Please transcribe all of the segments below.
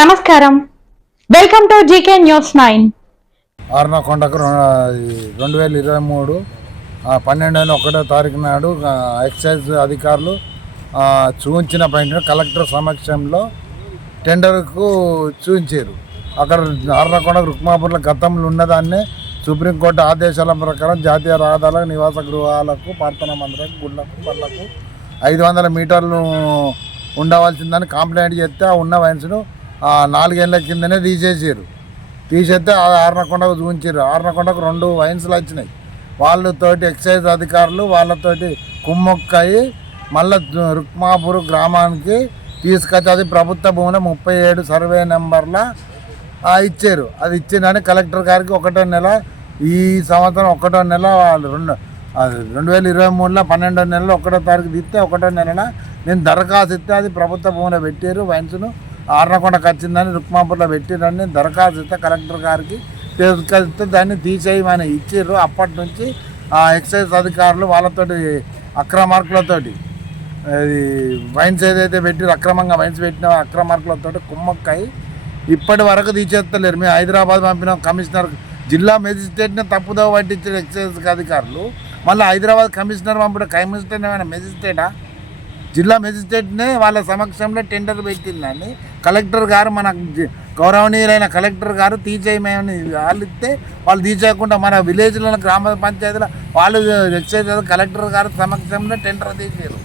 నమస్కారం. Welcome to GK news nine. ఆర్నకొండకు రెండు వేల ఇరవై మూడు ఆ, పన్నెండు ఒకటో తారీఖు నాడు ఎక్సైజ్ అధికారులు చూపించిన పైన కలెక్టర్ సమక్షంలో టెండర్కు చూపించారు అక్కడ ఆర్నకొండ రుక్మాపూర్లో గతంలో ఉన్నదాన్ని సుప్రీంకోర్టు ఆదేశాల ప్రకారం జాతీయ రహదారులకు నివాస గృహాలకు ప్రార్థనా మందిరాలకు గుళ్ళకు బళ్ళకు ఐదు వందల మీటర్లు ఉండవలసిందని కంప్లైంట్ చేస్తే ఆ ఉన్న వయసును నాలుగేళ్ళ కిందనే తీసేసారు తీసేస్తే ఆర్నకొండకు చూపించారు ఆర్నకొండకు రెండు వైన్స్లు వచ్చినాయి. వాళ్ళతోటి ఎక్సైజ్ అధికారులు వాళ్ళతోటి కుమ్మొక్కయి మళ్ళీ రుక్మాపూర్ గ్రామానికి తీసుకొచ్చి అది ప్రభుత్వ భూమిలో ముప్పై ఏడు సర్వే నెంబర్ల ఇచ్చారు. అది ఇచ్చిందని కలెక్టర్ గారికి ఒకటో నెల ఈ సంవత్సరం ఒకటో నెల వాళ్ళు రెండు రెండు వేల ఇరవై మూడులో పన్నెండో నెలలో ఒకటో తారీఖు తీస్తే ఒకటో నెలన నేను దరఖాస్తు ఇస్తే అది ప్రభుత్వ భూమిలో పెట్టారు వైన్స్ను. ఆర్నకొండకు వచ్చిందని రుక్మాపూర్లో పెట్టిరని దరఖాస్తు ఇస్తే కలెక్టర్ గారికి తీసుకెళ్తే దాన్ని తీసేయమని ఇచ్చిర్రు. అప్పటి నుంచి ఆ ఎక్సైజ్ అధికారులు వాళ్ళతోటి అక్రమార్కులతోటి అది వైన్స్ ఏదైతే పెట్టిరు అక్రమంగా వైన్స్ పెట్టిన అక్రమార్కులతోటి కుమ్మక్కై ఇప్పటి వరకు తీసేస్తలేరు మేము హైదరాబాద్ పంపిన. కమిషనర్ జిల్లా మెజిస్ట్రేట్ని తప్పుదో పట్టించిన ఎక్సైజ్ అధికారులు. మళ్ళీ హైదరాబాద్ కమిషనర్ పంపిన కమిషనర్ ఏమైనా మెజిస్ట్రేటా? జిల్లా మెజిస్ట్రేట్నే వాళ్ళ సమక్షంలో టెండర్ పెట్టిందని కలెక్టర్ గారు మన గౌరవనీయులైన కలెక్టర్ గారు తీసేయమని వాళ్ళు ఇస్తే వాళ్ళు తీసేయకుండా మన విలేజ్లో గ్రామ పంచాయతీలో వాళ్ళు ఎక్సైజ్ కలెక్టర్ గారు సమక్షంలో టెండర్ తీసారు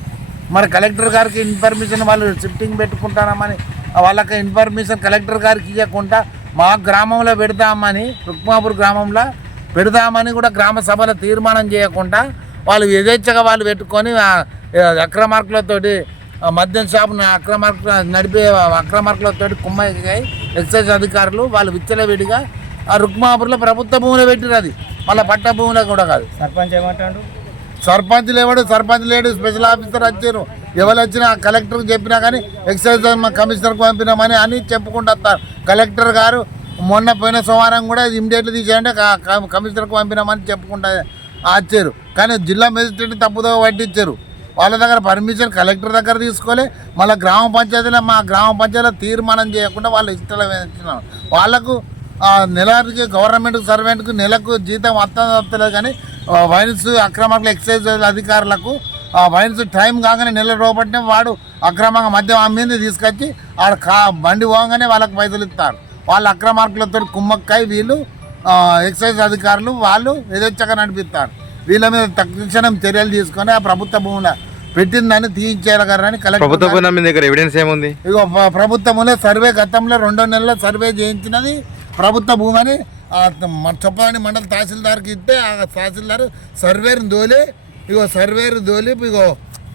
మరి కలెక్టర్ గారికి ఇన్ఫర్మేషన్ వాళ్ళు షిఫ్టింగ్ పెట్టుకుంటామని వాళ్ళకి ఇన్ఫర్మేషన్ కలెక్టర్ గారికి ఇవ్వకుండా మా గ్రామంలో పెడదామని రుక్మాపూర్ గ్రామంలో పెడదామని కూడా గ్రామ సభలో తీర్మానం చేయకుండా వాళ్ళు యథేచ్ఛగా వాళ్ళు పెట్టుకొని అక్రమార్కులతోటి మద్యం షాపును అక్రమార్కుల నడిపే అక్రమార్కులతోటి కుమ్మయ్య ఎక్సైజ్ అధికారులు వాళ్ళు విచ్చలవిడిగా ఆ రుక్మాపూర్లో ప్రభుత్వ భూమిలో పెట్టిరు అది. మళ్ళీ పట్ట భూమిలో కూడా కాదు. సర్పంచ్ ఏమంటాడు? సర్పంచ్ లేవాడు సర్పంచ్ లేడు స్పెషల్ ఆఫీసర్ వచ్చారు. ఎవరు వచ్చినా కలెక్టర్కి చెప్పినా కానీ ఎక్సైజ్ కమిషనర్కి పంపినామని అని చెప్పుకుంటూ వస్తారు. కలెక్టర్ గారు మొన్న పోయిన సోమవారం కూడా క- క- కమిషనర్కి పంపినామని చెప్పుకుంటా వచ్చారు. కానీ జిల్లా మెజిస్ట్రేట్ తప్పుదో పట్టించారు. వాళ్ళ దగ్గర పర్మిషన్ కలెక్టర్ దగ్గర తీసుకోలే. మళ్ళీ గ్రామ పంచాయతీలో మా గ్రామ పంచాయతీలో తీర్మానం చేయకుండా వాళ్ళు ఇష్టం ఇచ్చినారు వాళ్ళకు నెలకి గవర్నమెంట్ సర్వెంట్కు నెలకు జీతం వస్తుంది వస్తలేదు కానీ వైన్స్ అక్రమంగా ఎక్సైజ్ అధికారులకు వైన్స్ టైం కాగానే నెల రూపట్నే వాడు అక్రమంగా మద్యం అమ్మింది తీసుకొచ్చి ఆడ కా బండి పోగానే వాళ్ళకి పైసలు ఇస్తారు. వాళ్ళ అక్రమార్కులతో కుమ్మక్కాయ వీళ్ళు ఎక్సైజ్ అధికారులు వాళ్ళు యథేచ్ఛగా నడిపిస్తారు. వీళ్ళ మీద తక్షణం చర్యలు తీసుకొని ఆ ప్రభుత్వ భూముల పెట్టిందని తీయించేయాలని ప్రభుత్వ కలెక్టర్ మీ దగ్గర ఎవిడెన్స్ ఏముంది? ప్రభుత్వములో సర్వే గతంలో రెండో నెలల సర్వే చేయించినది ప్రభుత్వ భూమి అని చొప్పదాని మండల తహసీల్దార్కి ఇస్తే ఆ తహసీల్దార్ సర్వేర్ని దోలి ఇగో సర్వేర్ దోలి ఇగో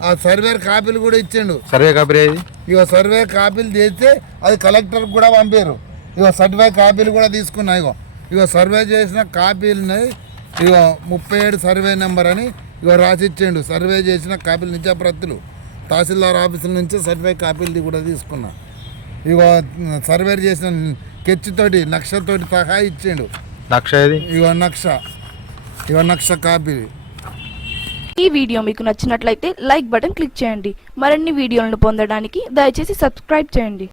ఆ సర్వేర్ కాపీలు కూడా ఇచ్చిండు. సర్వే కాపీ ఇగో సర్వే కాపీలు చేస్తే అది కలెక్టర్కి కూడా పంపారు. ఇగో సర్వే కాపీలు కూడా తీసుకున్నా ఇగో. ఇగో సర్వే చేసిన కాపీలని ఇగో ముప్పై ఏడు సర్వే నెంబర్ అని ఇగో రాసి ఇచ్చిండు సర్వే చేసిన కాపీలు నిజాప్రతులు తహసీల్దార్ ఆఫీసుల నుంచి సర్వే కాపీలు కూడా తీసుకున్నా. ఇగో సర్వే చేసిన కెచ్చితోటి నక్షతోటి సహా ఇచ్చిండు. ఇది ఇగో నక్ష. ఇగో నక్ష కాపీ. ఈ వీడియో మీకు నచ్చినట్లయితే లైక్ బటన్ క్లిక్ చేయండి. మరిన్ని వీడియోలను పొందడానికి దయచేసి సబ్స్క్రైబ్ చేయండి.